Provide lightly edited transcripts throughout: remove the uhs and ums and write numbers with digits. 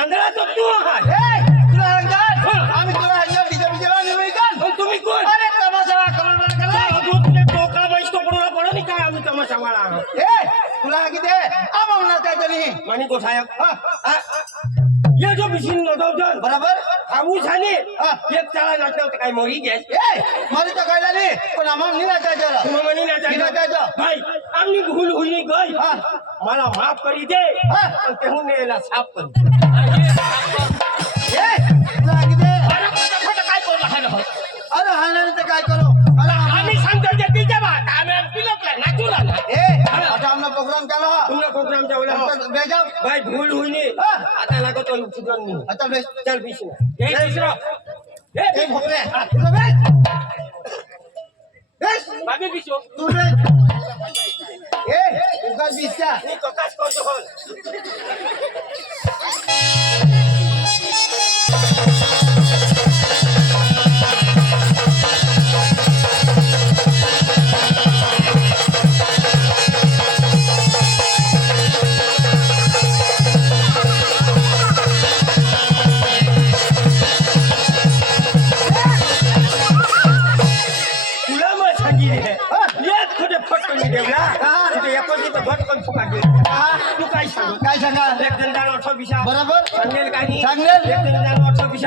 आंधळा तो तू आहात. तुला हंगाल आम्ही तुला हंगाल डीजे नाही का तुम्ही कोण? अरे तमाशा तुझे टोका बैस तो पडून पडो नाही काय आम्ही तमाशा वाला आहोत. तुला किती आम्हाला त्याच्यानी मानी को साहेब ये जो बिशीन नदवजन बरोबर आऊ झाले एक चाळा नाचलं होतं काय मोरी गॅस मला तर कळलं नाही पण आम्हाला नाही नाचायचं तुम्ही म्हणी नाचायचं भाई आम्ही भूल हुई गई मला माफ करी दे पण तेहून याला साफ कर तुला किती काय करू अरे हालणार तर काय करू आम्ही सांगतो ते तिच्या बात आम्ही पिलोकला नाचू राहिला आता आमचा प्रोग्राम केला तुमचा प्रोग्राम ठेवला बेजाव भाई भूल हुई नाही आता लागतो तो सुधरण नाही आता बेस चल बिशीन हे दुसरं ए भोपरे बेस बाबी बिशो तू बेस तुका बीसच्या मी ककाश करतो हो तू काय सांग काय सांगा एक जण जाणं 28 बरोबर सांगेल का नाही सांगेल. एक जण जाणं 28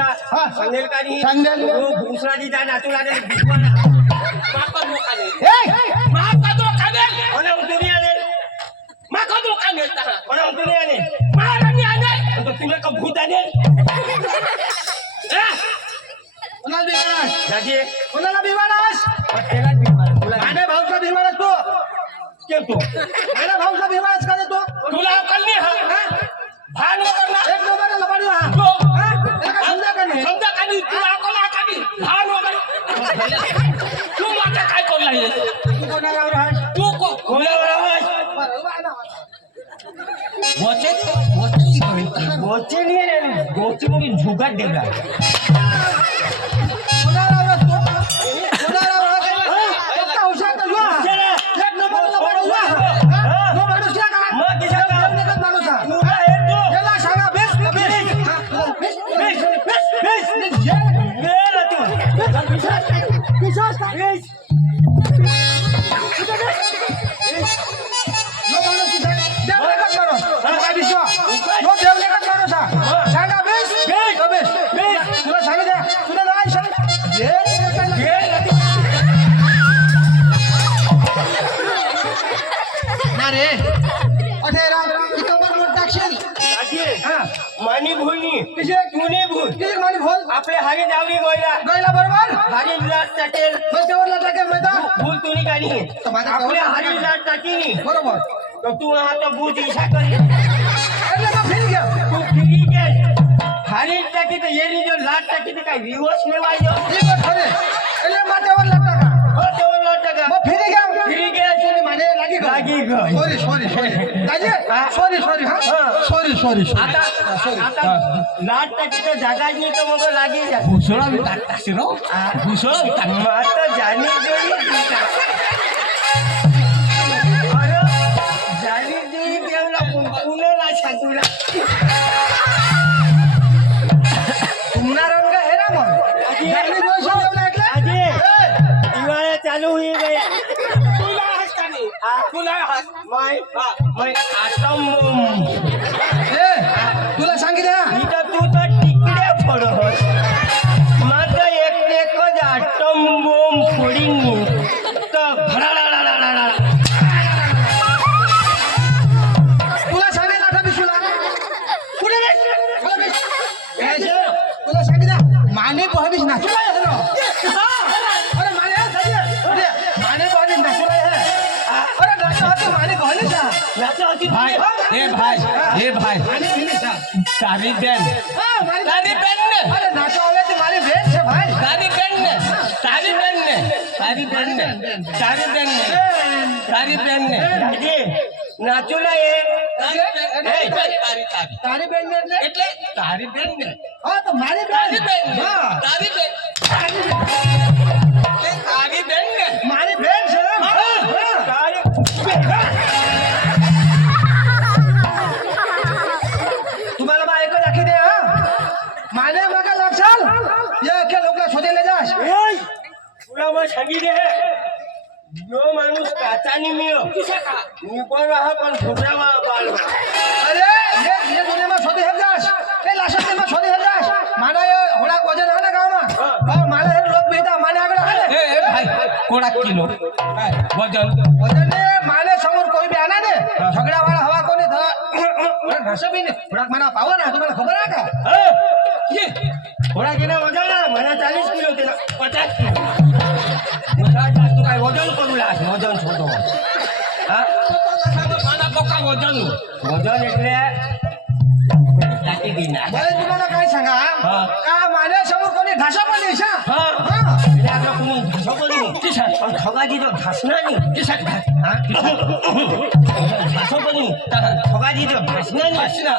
सांगेल का नाही सांगेल. दुसरा जी जाणं तुला दे तुला का भूत आले कोणाला बिवाणास दाजी कोणाला बिवाणास त्याला बिमार तुला माझ्या भाऊचा बिवाणास तो केतो माझ्या भाऊचा बिवाणास का रे तो तुला अक्कल नाही हा भान वगैरे ना एक नंबर लबाडू हा त्याला समजा का नाही समजा काही तुला अक्कल आहे का नाही भान वगैरे तू माझा काय करू लागले तू कोणाला राहस तू कोणावर आवाज बोचे नहीं बोचे मुझे झुका देगा कोणाला राहस तो कोणाला राहस फक्त औषध का एक नंबर लबाडू हा तो माणूस क्या का मग किसा का निकट माणूस हा पूरा है तो याला सांगा बेस बेस बेस बेस मेरा तू विश्वास का बेस सांगा बेस बेस बेस तुला सांगितलं तुला नाही ना रे अठे राम कंबर मोठ टाकशील मानी भूलनी किसे तूने भूल किसे मानी भोल आपले हागे जावली गोयला गयला बरोबर हागे लाट टाकेल बसवर लागला काय मैदान भूल तूने काढी आपले हागे लाट टाकी बरोबर तो तू आता भूत इशा करी એટલે તો ફેરી ગયો तू फिरी के हारी टाकी तो ये जो लाट टाकी तो काय रिवर्स लेवायो એ તો ખરે એટલે માટેवर लागला का हो तेवढं लाट टाका मग फिरी गया फिरी गया ऍक्च्युअली माने लागी गयो लागी गई सॉरी सॉरी सॉरी दाजी सॉरी सॉरी हा सॉरी सॉरी आता लाट टाकी तो जागा नहीं तो मग लागी जा घुसळा बी टाकता शिरो घुसळा बी टाकता आता जानी जोई अरे जानी जोई देवला पुण्याला छातुला पुन्हा रंग हे ना मग जागली जोशी देवला ऐकलं आजी दिवाळ्या चालू हुई गया तुला हसतानी तुला हस मैं आटम ए तुला सांगितलं इथं तू तर टिकड्या पडत माझं एकच आटम बॉम्ब फोडीन तर भडाडाडाडाडा तुला सांगितलं का बिशुला कुठे रे तुला सांगितलं माने पहलीस ना तुला अरे माने अरे माने पहलीस ना तुला अरे नाचा होती माने पहलीस ना नाचा होती भाई ए भाई माने पहलीस ना तारी देन हां माने तारी बेन ने अरे नाचा होवे तो मारे भेट छे भाई तारी बेन ने तारी बेन ने तारी बेन ने तारी बेन ने तारी बेन ने आजी नाचूला ये तारी तारी તારી બેન ને એટલે એટલે તારી બેન ને હા તો મારી તારી બેન બેન ને હા તારી બેન એટલે તારી બેન ને મારી બેન છે ને હા તારી तुम्हाला बायको दाखी दे तुला सांगितले यो माणूस काचानी मिळो मी पण राहा पण खोबऱ्यामा बाल अरे ये दुनिया में छोटी है जास ए लाशत में छोटी है जास माना ये होड़ा वजन है ना गांव में और माला हे लोग बेटा माने आगळ आहे ए भाई कोडा किलो वजन वजन ने माने समोर कोई भी आना ने झगड़ा वाला हवा कोणी थोड़ा घास भी ने थोड़ा मना पावर ना तुम्हाला खबर आहे का ये थोडा किलो वजन आहे मला 40 किलो दिला 50 किलो तू काय वजन करू लाग वजन छोटो हा माना पक्का वजन वजन એટલે टाकी दिना बरे तुम्हाला काय सांगा का माने समोर कोणी घास पण देशा हा हां એટલે આપણે કોની ઘાસો બની किसान પણ ખગાજી તો ઘાસના ની किसान હા ઘાસો બની ખગાજી તો ઘાસના ની घासना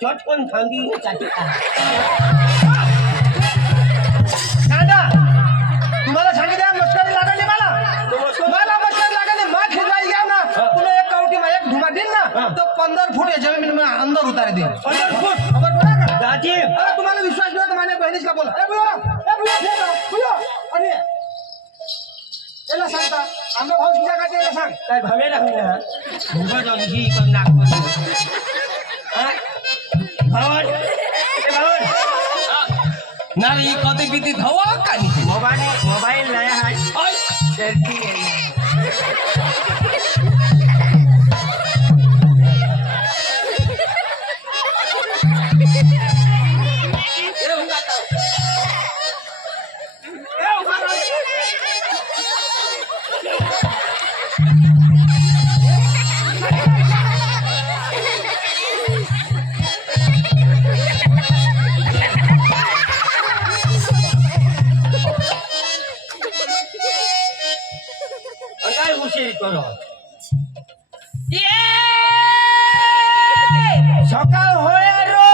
ચોટ પણ થાંગી ચાટી दादा तुम्हाला सांगितलं मस्करी लागली मला मस्करी लागली माँ खिंचवाई गया ना तूने एक काउटी में एक धुमा दिन ना तो 15 फुट ये जमीन में अंदर उतार दे 15 फूट खबर पड़ा का दादी अरे तुम्हाला विश्वास नहीं हो तो मैंने बहनीश का बोला ए भैया अरे याला सांगता आम्ही भाऊ तुझ्या का त्याला सांग काय भावेला होईना भुगा जाऊन ही कर नाक हा भावन ए भावन नारी कधी किती धवा का नाही मोबाईल नया है ओय सेल्फी काय हुशारी करो সকাল হয়ে রো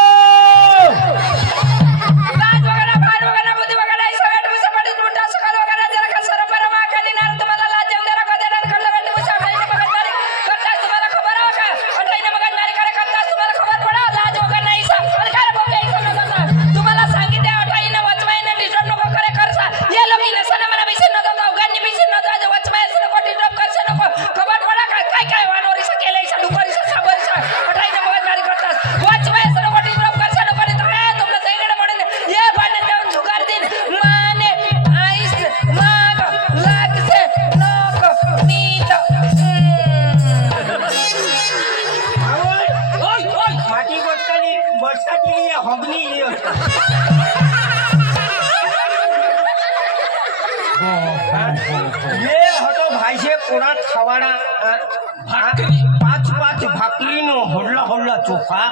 माटी बसकाली बसकाली हगनी ये हटो भाई से कोड़ा खवाड़ा भाकरी 5 भाकरी नो होडला होडला चोखा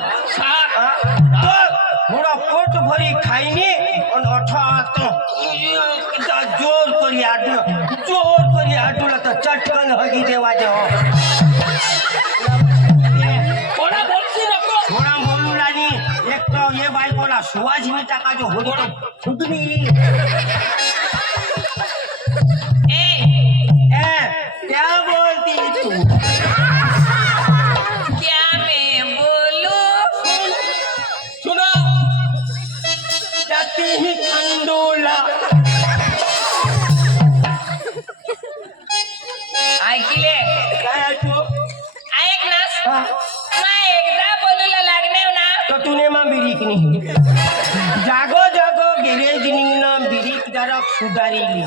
तो थोड़ा पोट भरी खाईनी और अठा तो जोर करी आटूला तो चटकन हगी देवा जो कोणा बोलसी नको थोड़ा बोलू लानी एक तो ये भाई कोला सुवासिनी टाका जो होडी तो खुदनी क्या बोलती तू क्या मैं बोलूं? सुना जाती ही खंडोला ऐकले काय तू ऐक ना मैं एकदा बोलूला लागणे ना तो तूने मां बिरीक नहीं जागो जागो गिरेजनी ना बिरीक जरा सुधारीली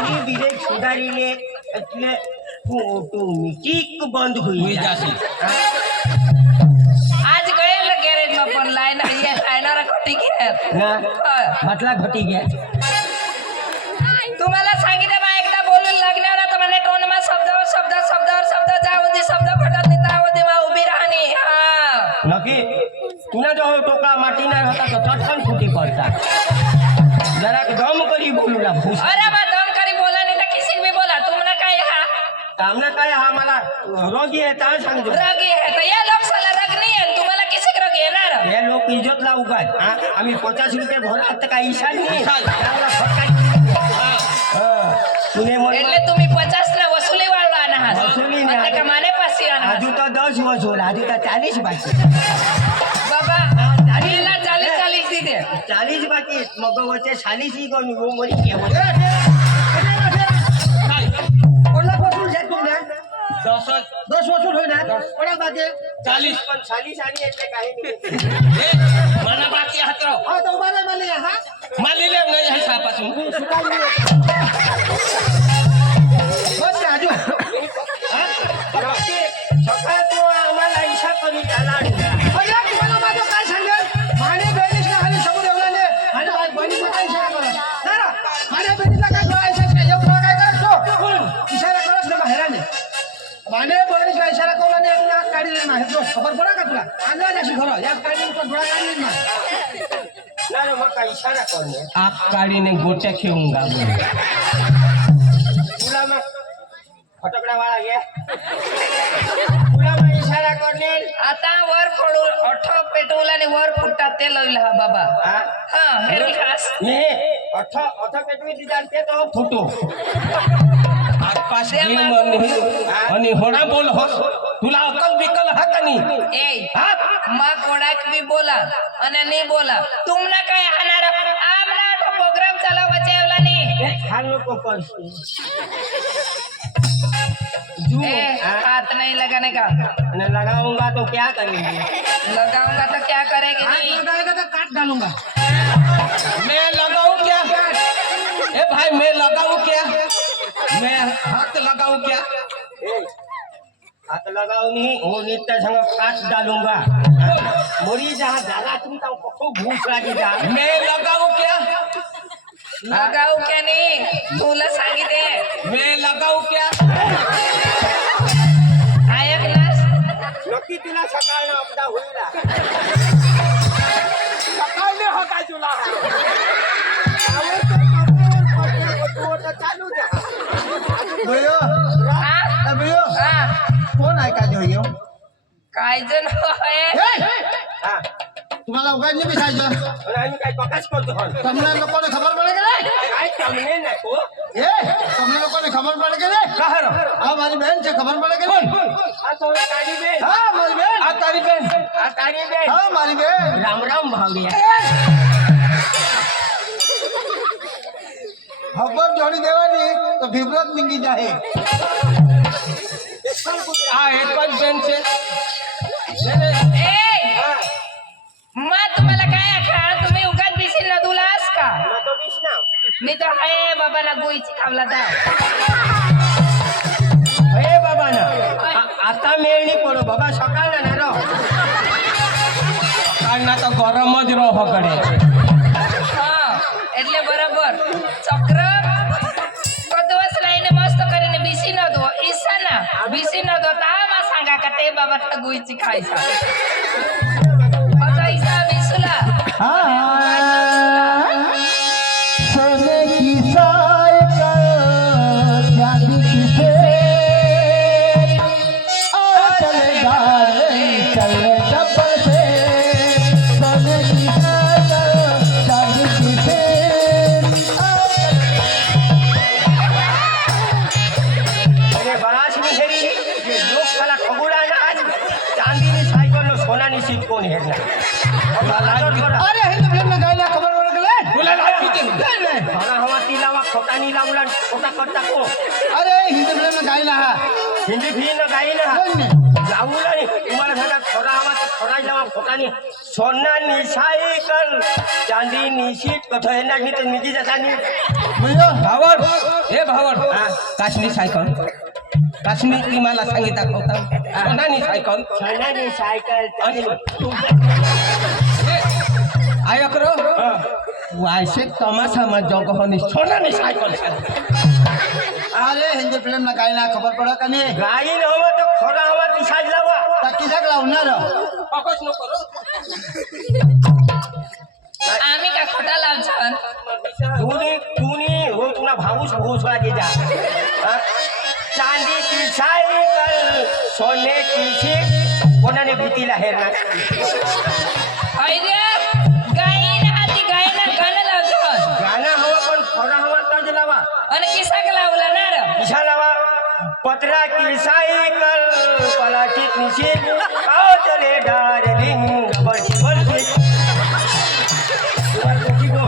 नी बिरीक सुधारीले એટલે ऑटोमेटिक बंद हुई हुई जासी आज गए गॅरेज में पण लाइन ये लाइनर खोटी घे ना म्हटला घटी गया तुम्हाला सांगितलं बा एकदा बोलून लागणार ना तर म्हणे कोण मा शब्द जाऊ दे शब्द फटत नाही जाऊ दे मा उभी राहणी हा नक्की तुला जो टोका माटी नाही होता तो चटकन फुटी पडता जरा दम करी बोलू ना भूस अरे बा दम करी बोला नाही तर किसी भी बोला तुमने काय हा सामने काय हा मला रोगी आहे ता सांगतो रगी है तो ये लोग साला रग नहीं है तुम्हाला किसी रग येणार हे लोक इज्जत ला उगाच आम्ही 50 रुपये भरत तर काही इशान नाही इशान. त्याला फटका तुने मन એટલે तुम्ही 50 ના વસૂલી વાળો આના હાથ વસૂલી ના. એટલે કમાને પાસી આના આજુ તો 10 વસૂલ આજુ તો 40 બાકી બાબા પેલા 40 દીધે 40 બાકી मग वरचे सालीची कोण मरी केवळ कोणला वसूल છે तुमने 10 10 वसूल હોય ને કોણા બાકી 40 પણ સાલી એટલે કાંઈ નહીં એ મને બાકી હતો હા તો ઉભા રહે માલી હા માલી લે નહીં હે સાપાસું બસ આજો છોકરા તો આम्हाला ઈચ્છા કરી ચાલાડી अरे तुम्हाला माझं काय सांगेल माने बहिणीला खाली समोर एवढाले आणि बाई बहिणीला काय इशारा करत ना माने बहिणीला काय करायचं एवढं काय करतो इशारा करत ना हैराने माने बहिणीला इशारा करून आणि तुला काढी देणार नाही तो खबर पडा का तुला आणला जाशी घर या काढी तो डोळा काढी ना ના મગ ઈશારા કરને આપ કાઢીને ગોચા ખેઉંગા પુલામાં ફટકડા વાળા ગયા પુલામાં ઈશારા કરને आता वर पडून ओठ पेटवला आणि वर फुटतात ते लवला हा बाबा હા हा हेरू खास ને અઠ પેટવી દીધા તે તો ફૂટો आसपास गेम आणि होणा बोल हो तुला अकल बिकल हा का नाही ए हा मग कोणाक बी बोला आणि नाही बोला तुमना काय हाणार आमना तो प्रोग्राम चालवायचा एवला नाही ખાન લોકો પડશે ए हाथ नहीं लगाने का અને લગાઉંગા તો ક્યાં કરેંગે लगाऊंगा तो क्या करेगी हाथ नहीं लगाएगा तो काट डालूंगा मैं लगाऊं क्या ए भाई मैं लगाऊं क्या मैं हाथ लगाऊं क्या हाथ लगाओ नहीं वो नित्य संग काट डालूंगा मोरी जहाँ जाला तुम तो खूब भूख लगी जा मैं लगाऊं क्या लगाऊ क्या नहीं तुला सांगितले मैं लगाऊं क्या ऐकलास नक्की तुला सकाळनं अपदा होईल सकाळने होता तुला चालू द्या भैया हा ए भैया हा कोण आहे का जो काय जण होय हा तुम्हाला उगाच नाही बिसायचं आणि आम्ही काय पकाच करतो हं. તમને લોકોને ખબર પડે કે નહીં काय તમને नको એ તમને લોકોને ખબર પડે કે નહીં कहर આ મારી બેન છે ખબર પડે કે નહીં આ તો તારી બેન હા મારી બેન आ तारी बहन આ તારી બેન હા મારી બેન રામ રામ ભાવ્યા હબ્બત જોડી દેવાની તો વિભ્રત નીકળી જાય आ एक बहन से ए मग तुम्हाला काय खा तुम्ही उगाच दिसेल ना तुलास का ના તો બીસ ના मी तर आहे बाबाला गोळीची खावला दाव हे बाबा ना आता मेळ नाही पडो बाबा सकाळला ना रो काढना तो गरम ज रहो कडे हा એટલે બરાબર ચક્ર કદવસ લઈને મસ્ત કરીને બીસી ન દો ઈસા ના બીસી ન દો તામાં सांगा का ते बाबा गुईची खायचा आता ईसा बिसुला सोने की साइकिल चांदी की सेर और चलेगा रे चले डबल से सोने की साइकिल चांदी की सेर અને બરાસની હેરી જે લોક સાલા ખગોડા ના આજ ચાંદીની સાયકલ નો સોનાની સીટ કોણ હેરના अरे हिंद फिल्म में गायला खबर पड़ गए बोला लाल पीते ઘણા હવા તીલાવા ખોટા ની લાવલા ખોટા કરતા કો अरे हिंद फिल्म में गायला હિન્દી ફી ન ગાઈ ના कोण नाही લાવલા ની તમારા સાલા ખોરા હવા તો ખોરા જવા ખોટાની સોનાની સાયકલ ચાંદીની સીટ કથો એના ની તો નીચે જતા ની भैया भावर ए भावर काशनी सायकल काशनी ती मला सांगितलं होता कोणानी सायकल સોનાની સાયકલ आय करो वायसे तमाशा में जगहनी सोनानी सायकल अरे हिंद फिल्म में गायला खबर पड़ का नहीं ગાઈ ન હવા તો ખોરા હવા પિસાજ લાવા ताकि सगळा होणार फकस न करो आम्ही काय खोटा लावछन तूनी हो तुला भाऊस भाऊस लागे जा हाँ? चांदी की सायकल सोने की सीट कोणाने भीतीला हेरणार अरे गाईन हाती गाईन गण लावछन गाणं हवं पण खरा हवा तज लावा आणि किसाक लावला ना रे दिशा लावा पत्रा की सायकल पलाटीत निशीत आओ चले डार्लिंग बरची बरची तुम्हाला दोघी गो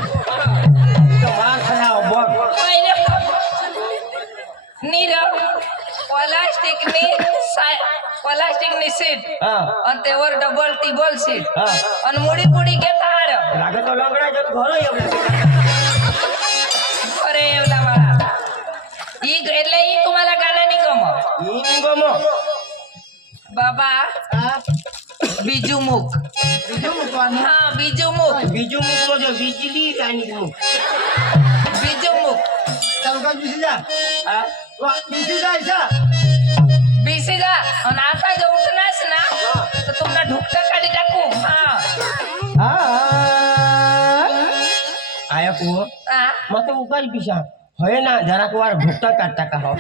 सीट हा. आणि त्यावर डबल टिबल सीट हा. आणि मुडी पुडी घेता हार लागे तो लंगडा जर घर एवढा अरे एवढा बाळा એટલે ઈ तुम्हाला गाणं नाही गम गमो बाबा બીજું મુખ બીજું મૂકવાનું હા બીજું મુખ બીજું મૂકવો જો વીજળી રાની મૂક બીજું મુખ ચાલુ કર બીસી જા હા વાહ, બીસી જા ઈશા બેસી जा અને आता જો ઉઠનાસ ना તો તમને ઢુકટા કાઢી નાખું હા હા આયા કુવો હા મત ઉકાઈ પીસા હવે ના જરાક વાર ભૂખતા કાઢતા કહો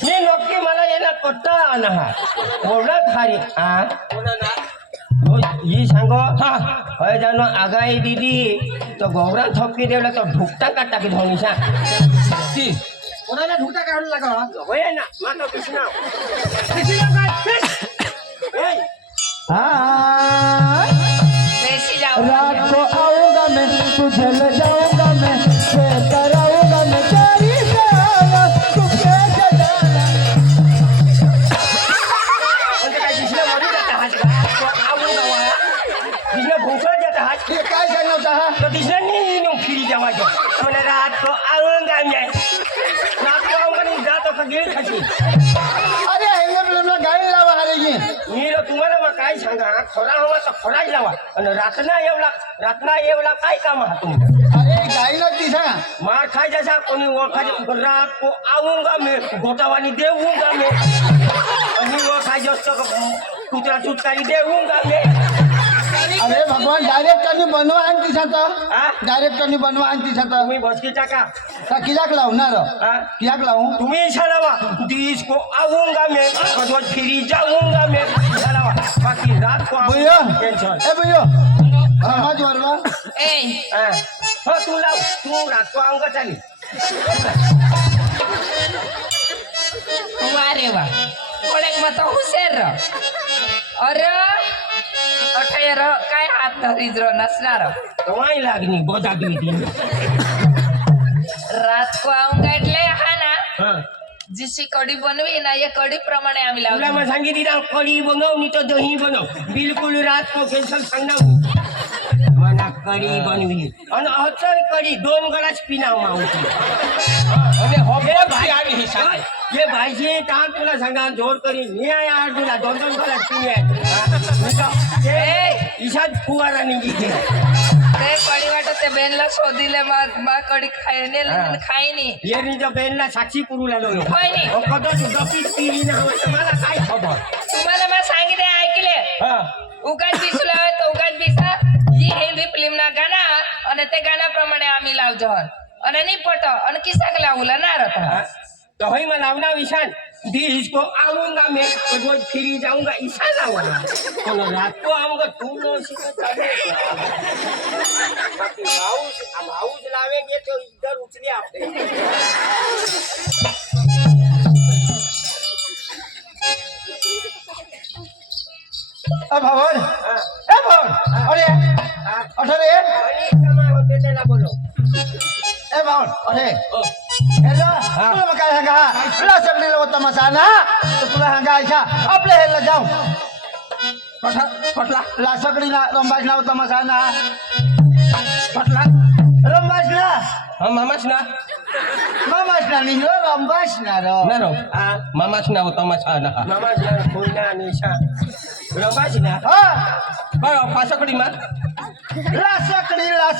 मी नक्की मला याला पत्ता आणा हा ओरडा खारी हा ही सांगो हा हय जानो आगाई दीदी तो गौरा थपकी देवला तो ढुकता काटा की धोनी सा ती कोणाला ढुकटा काढून लागा होय ना मानो कृष्णा हाँ બેસી જાઓ रात को आऊंगा मैं तुझे ले जाऊंगा मैं फिर कराऊंगा मैं तेरी जाना तू कैसे जाना म्हणजे काय दिसलं मरू जाता हात तो आवून गावा दिसलं भोसळ जाता हात ये काय सांगना चाहा तो दिसलं नाही नो फिरी जावाजो म्हणे रात तो आवून गांजाय रात को आऊंगा नाही जातो का गेळ खाची अरे हेंगे बिलमला गाडी लावा हारेगी नीरो तुम्हाला मग काय सांगा खरा हवा तर खराच लावा आणि रातना एवढा काय काम हा तुमचं अरे गाडी लगती सा मार खाय जैसा कोणी ओळखाय रात को आऊंगा मैं गोटावानी देऊंगा मैं आणि ओळखाय जसं कुत्रा चुटकारी देऊंगा मैं अरे भगवान डायरेक्ट कनी बनवा आणती सा तो हा? डायरेक्ट कनी बनवा आणती सा तो तुम्ही बसकी टाका ता कियाक लावणार हा? कियाक लावू तुम्ही इशारावा दिस को आऊंगा मैं कदवत फिरी जाऊंगा मैं इशारावा बाकी रात को भैया टेंशन ए भैया समाज वरवा એ हो तू लाव तू रात को आऊंगा चाली વારે વાહ કોડેક માં તો હુશેર ર અરે અઠાય ર કાય હાથ ધરી જ ર નસનાર તમારી લાગણી બોધા દીધી રાત को आऊंगा એટલે હા ના हा જીસી કઢી બનવી ના એ કઢી પ્રમાણે આમી तुला લાવજો मग सांगितली ना कढी बनव नाही तर दही बनव बिलकुल रात को केसर सांगणार मला कढी बनवी आणि अचल कढी 2 ग्लास पिनाव मावती અને હોબોથી આવી હિસાબ ये भाईजी काम तुला सांगा जोर करी मी आहे आज तुला 2 ग्लास पिणे ईशात फुवारा निघी તે કઢી વાટો તે બેનલા શોધી લે માં કઢી ખાય ને હા. ખાઈ ની ये निजा बेनला साक्षी पुरूला लोयो होय नी. कदच दपीत पिली ना हवं तर मला काय खबर तुम्हाला मैं सांगितले ऐकले हा उगाच बिसला હોય તો ઉગાચ બિસા ઈ હિન્દી ફિલ્મ ના ગાના અને તે ગાના પ્રમાણે આમી લાવજો અને નહીં પટો અને કિસ્સા કે લાવલા ના રતા तो होई मैं लावना विशान दिस को आऊंगा मैं रोज फिरी जाऊंगा ईशा लावना कोण रात को आऊंगा तू नो शिकत चालेगा बाकी माऊस लावेंगे तो इधर उचले आपने ए भवन ए भवन अरे अठरे आणि कमा होते त्याला बोलो ए भवन अरे हेला तुला काय सांगा तुला सगळीला होता मसाना तर तुला सांगा आयशा आपल्या हेला जाऊ પટલા ला सगळीला रंबाजला होता मसाना પટલા रंबाजला હા મામાસ ના मामासना नाही हो रंबाजना रो ના રો हा મામાસ ના હોતા મસા ના मामा जरा कोणा निशा रबाजी ना हा બરો પાસકડીમાં ला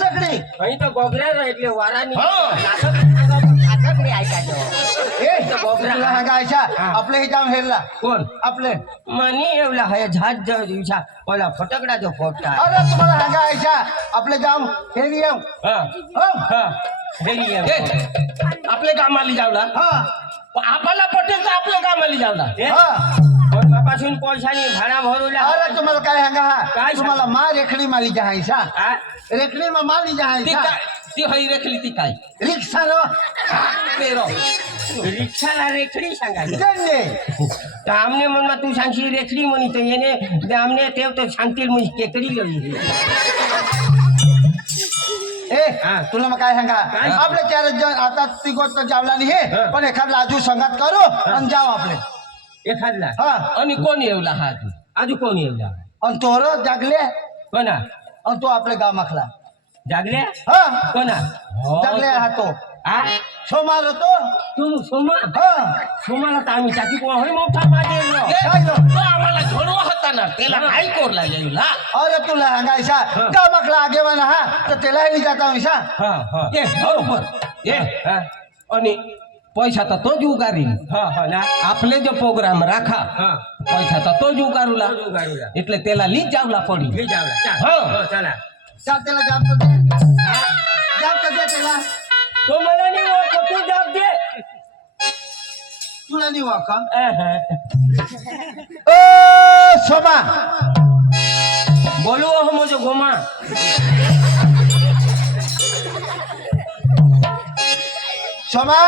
सगळी અહીં તો ગોગરા રે એટલે વારાની હા. નાસકડી ऐकायचं ए तुला सांगा आयशा आपल्या हे जाऊन हेला कोण आपले मनी एवढा है झाड दिवसा मला फटकडा जो फोडता अरे तुम्हाला सांगा आयशा आपले जाऊन हेरी येऊ હા हो હા घरी ये. એ આપણે ગામમાં જાવલા हा आपल्याला पटेल तर आपल्या गावाला जावला हे? हा पण बापासून पैशानी भाडा भरूला अरे तुम्हाला काय सांगा काय हा सांगा? तुम्हाला मा रेखडी माली जा आयशा हा? रेखडी मा माली जा ती आयशा काय ती हई रेखली ती काय रिक्षा रो पेरो रिक्षाला रेखडी सांगायचं गंगे तर आमने म्हणून तू सांगशी रेखडी म्हणी तर येणे ते आमने तेव तर सांगतील म्हणजे केकडी गेली ए हा. तुला मग काय सांगा काय? आपले चार जण आता ती गोष्ट जावला नाही हे हा. पण एखाद लाजू संगात करू आणि जाऊ आपले एखाद लाख हा आणि कोण येवला हा अजून? अजून कोण येईल आणि तोर जागले कोणा आणि तो आपल्या गावाकला जागल्या हा कोणा जागले हा तो हा सोमार तो तू सोमा हा सोमाला तर आम्ही टाकी कोण होय मोठा माझे ए, काय गं? तो आम्हाला झोडवा होता ना त्याला काय कोरला येवला अरे तुला सांगायचा गावाकला आगेवान हा तर त्यालाही जाता विसा हा हा ये बरोबर ये हा आणि पैसा तर तोच उगारील हा हा ना आपले जो प्रोग्राम राखा हा पैसा तर तोच उगारूला उगारूला. એટલે त्याला लीज जावला पडी हे जावला चाल हो. हो चला चाल त्याला जाब तर दे जाब तर दे त्याला तो मला नाही ओळखत, तू जाब दे तुला नाही वाका अहं. ओ सोमा बोलू हो मुझे गोमा सोमा